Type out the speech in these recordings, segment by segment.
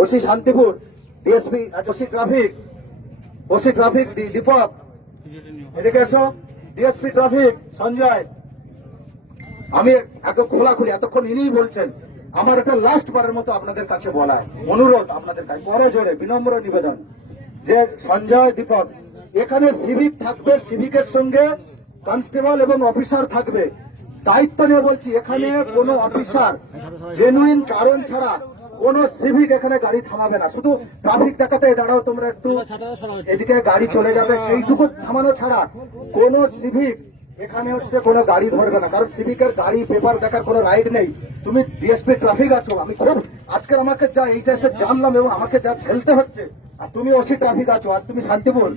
OC Shantipur, DSP OC traffic Dipak, এদিকে এসো। DSP traffic Sanjay. আমি এত খোলাখুলি এতক্ষণ ইনিই বলছেন। আমার একটা লাস্ট বারের মতো আপনাদের কাছে বলায় অনুরোধ, আপনাদের কাছে বড় জোরে বিনম্র নিবেদন যে সঞ্জয়, দীপক, এখানে সিভিক থাকবে, সিভিকের সঙ্গে কনস্টেবল এবং অফিসার থাকবে। দায়িত্ব নিয়ে বলছি, এখানে কোনো অফিসার জেনুইন কারণ ছাড়া কোন সিভিক এখানে গাড়ি থামাবে না। শুধু ট্রাফিক দেখাতে দাঁড়াও তোমরা একটু, এদিকে গাড়ি চলে যাবে, সেইটুকু থামানো ছাড়া কোন সিভিক এখানে হচ্ছে কোনো গাড়ি ধরবে না। কারণ সিভিকের গাড়ি পেপার দেখার কোনো রাইট নেই। তুমি ডিএসপি ট্রাফিক আছো, আমি খুব আজকে আমাকে যা এইটা এসে জানলাম এবং আমাকে যা ঝেলতে হচ্ছে, আর তুমি ওসি ট্রাফিক আছো, আর তুমি শান্তিপুর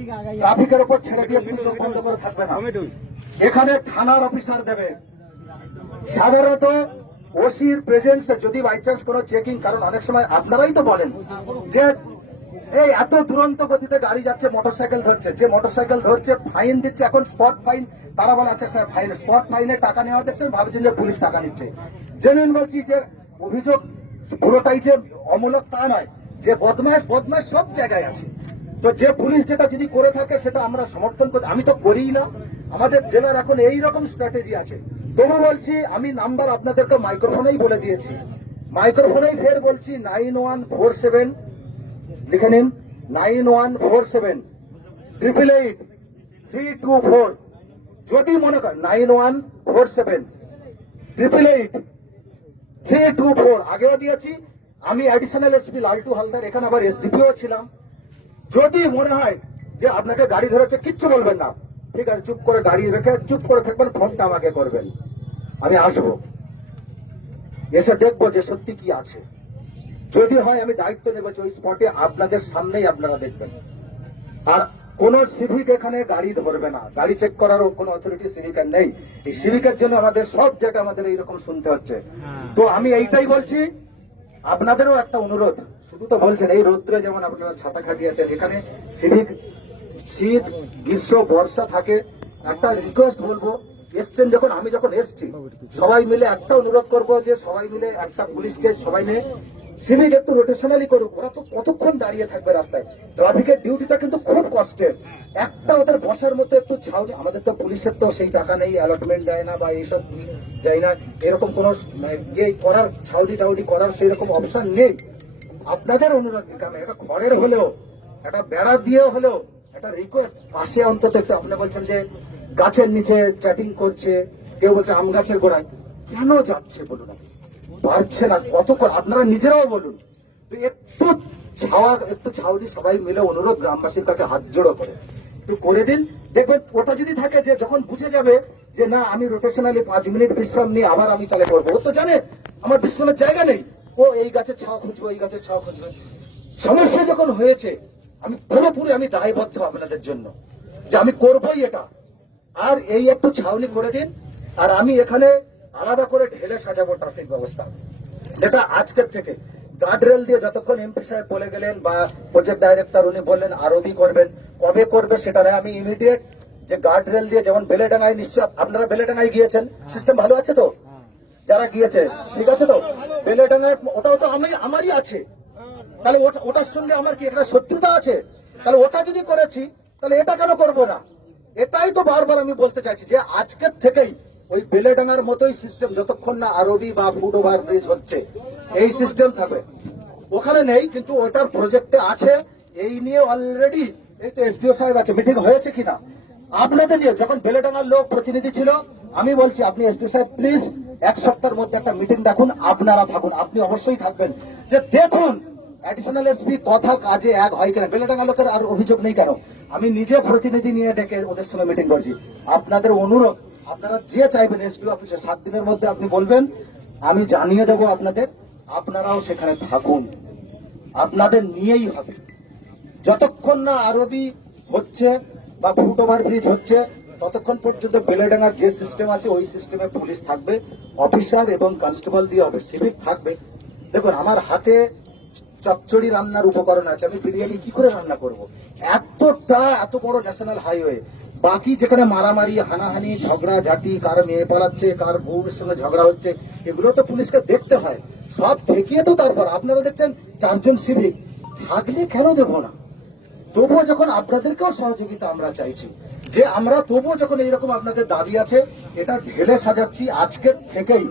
ট্রাফিকের উপর ছেড়ে দিয়ে তুমি চোখ বন্ধ করে থাকবে না। এখানে থানার অফিসার দেবে। সাধারণত ওসির প্রেজেন্সে যদি বাই চান্স কোনো চেকিং, কারণ অনেক সময় আপনারাই তো বলেন যে এই এত দুরন্ত গতিতে গাড়ি যাচ্ছে, মোটরসাইকেল ধরছে, যে মোটরসাইকেল ধরছে ফাইন দিচ্ছে, এখন স্পট ফাইন, তারা বলে আচ্ছা স্যার ফাইন, স্পট ফাইনে টাকা নেওয়া দিচ্ছে, ভাবছেন যে পুলিশ টাকা নিচ্ছে। জেনুইন বলছি যে অভিযোগ পুরোটাই যে অমূলক তা নয়, যে বদমাশ সব জায়গায় আছে। তো যে পুলিশ যেটা যদি করে থাকে সেটা আমরা সমর্থন করি, আমি তো করিই না। আমাদের জেলার এখন এইরকম স্ট্র্যাটেজি আছে। তবু বলছি, আমি নাম্বার আপনাদেরকে মাইক্রোফোনেই বলে দিয়েছি, মাইক্রোফোনেই ফের বলছি 9147 লিখে নিন, 9147888324। যদি মনে করেন 9147888324, আগেও দিয়েছি। আমি অ্যাডিশনাল এসপি লালটু হালদার, এখানে আবার এসডিপিও ছিলাম। যদি মনে হয় যে আপনাকে গাড়ি ধরেছে, কিচ্ছু বলবেন না, ঠিক আছে, চুপ করে গাড়ি রেখে চুপ করে থাকবেন, ফোনটা আমাকে করবেন, আমি আসবো, এসে দেখবো যে সত্যি কি আছে। যদি হয় আমি দায়িত্ব নেব যে ওই স্পটে আপনাদের সামনেই আপনারা দেখবেন। আর কোন সিভিক এখানে গাড়ি ধরবে না, গাড়ি চেক করারও কোন অথরিটি সিভিকের নেই। এই সিভিকের জন্য আমাদের সব জায়গায় আমাদের এইরকম শুনতে হচ্ছে। তো আমি এইটাই বলছি, আপনাদেরও একটা অনুরোধ, শুধু তো বলছেন এই রৌদ্রে যেমন আপনারা ছাতা খাটিয়েছেন, এখানে সিভিক শীত গ্রীষ্ম বর্ষা থাকে। একটা রিকোয়েস্ট বলবো, এসছেন যখন, আমি যখন এসছি, সবাই মিলে একটা অনুরোধ করবো যে সবাই মিলে একটা পুলিশকে সবাই নিয়ে সিভিক একটু রোটেশনালি করুক। ওরা তো কতক্ষণ দাঁড়িয়ে থাকবে রাস্তায়, ট্রাফিকের ডিউটিটা কিন্তু খুব কষ্টের। একটা ওদের বসার মতো একটু ছাউনি, আমাদের তো পুলিশের তো সেই টাকা নেই, অ্যালটমেন্ট দেয় না বা এইসব যায় না, এরকম কোন ইয়ে করার ছাউনি টাউনি করার সেই রকম অপশন নেই। আপনাদের অনুরোধ, কারণ এটা ঘরের হলেও, একটা বেড়া দিয়ে হলেও একটা রিকোয়েস্ট, পাশে অন্তত একটু, আপনি বলছেন যে গাছের নিচে চ্যাটিং করছে, কেউ বলছে আম গাছের গোড়ায়, কেন যাচ্ছে বলুন, পারছে না কতক্ষণ, আপনারা নিজেরাও বলুন। তো একটু ছাউনি সবাই মিলে অনুরোধ, গ্রামবাসীর কাছে হাত জোড়ো করে একটু করে দিন। দেখবেন ওটা যদি থাকে, যে যখন বুঝে যাবে যে না আমি রোটেশনালি 5 মিনিট বিশ্রাম নিয়ে আবার আমি তাহলে করবো, ও তো জানে আমার বিশ্রামের জায়গা নেই, ও এই গাছের ছাওয়া খুঁজবে, এই গাছের ছাওয়া খুঁজবে। সমস্যা যখন হয়েছে, আমি পুরোপুরি আমি দায়বদ্ধ আপনাদের জন্য, যে আমি করবোই এটা। আর এই একটু ছাউনি করে দিন, আর আমি এখানে আলাদা করে ঢেলে সাজাবো ট্রাফিক ব্যবস্থা। সেটা আজকের থেকে গার্ডরেল দিয়ে, যতক্ষণ এমপি সাহেব বলে গেলেন বা প্রজেক্ট ডাইরেক্টর উনি বললেন আরবি করবেন, কবে করবে সেটা নয়, আমি ইমিডিয়েট যে গার্ডরেল দিয়ে, যেমন বেলেডাঙ্গায়, নিশ্চয় আপনারা বেলেডাঙ্গায় গিয়েছেন, সিস্টেম ভালো আছে তো, যারা গিয়েছে ঠিক আছে তো, বেলেডাঙ্গায় ওটাও তো আমারই আছে, তাহলে ওটার সঙ্গে আমার কি একটা শত্রুতা আছে? তাহলে ওটা যদি করেছি, তাহলে এটা কেন করবো না? এটাই তো বারবার আমি বলতে চাইছি, যে আজকের থেকেই ওই বেলেডাঙ্গার মতোই সিস্টেম, যতক্ষণ না আরবি বা ফুট ওভার ব্রিজ হচ্ছে, এই সিস্টেম থাকবে। ওখানে নেই, কিন্তু ওটার প্রজেক্টে আছে। এই নিয়ে অলরেডি এই তো এসডিও সাহেব আছে, মিটিং হয়েছে কিনা আপনাদের নিয়ে, যখন বেলেডাঙ্গার লোক প্রতিনিধি ছিল, আমি বলছি আপনি এসডিও সাহেব প্লিজ 1 সপ্তাহের মধ্যে একটা মিটিং ডাকুন, আপনারা থাকুন, আপনি অবশ্যই থাকবেন, যে দেখুন অ্যাডিশনাল এসপি কথা কাজে এক হয় কিনা। বেলেডাঙ্গা লোকের আর অভিযোগ নেই কেন, আমি নিজে প্রতিনিধি নিয়ে ডেকে ওদের সঙ্গে মিটিং করছি। আপনাদের অনুরোধ, আপনারা যে চাইবেন এসপি অফিসে 7 দিনের মধ্যে আপনি বলবেন, আমি জানিয়ে দেবো আপনাদের, আপনারাও সেখানে থাকুন, আপনাদের নিয়েই হবে। যতক্ষণ না আরবি হচ্ছে বা ফুট ওভার ব্রিজ হচ্ছে, ততক্ষণ পর্যন্ত বেলেডাঙ্গার যে সিস্টেম আছে ওই সিস্টেমে পুলিশ থাকবে, অফিসার এবং কনস্টেবল দিয়ে হবে, সিভিক থাকবে। দেখুন আমার হাতে চচ্চড়ি রান্নার উপকরণ আছে, আমি বিরিয়ানি কি করে রান্না করব? এত বড় ন্যাশনাল হাইওয়ে, বাকি যেখানে মারামারি, হানাহানি, ঝগড়া ঝাঁটি, কার মেয়ে পালাচ্ছে, কার বউয়ের সঙ্গে ঝগড়া হচ্ছে, এগুলো তো পুলিশকে দেখতে হয়। সব ঠেকিয়ে তো তারপর আপনারা দেখছেন 4 জন সিভিক থাকলে কেন দেবো না? তবুও যখন আপনাদেরকেও সহযোগিতা আমরা চাইছি, যে আমরা তবুও যখন এইরকম আপনাদের দাবি আছে, এটা ঢেলে সাজাচ্ছি আজকের থেকেই।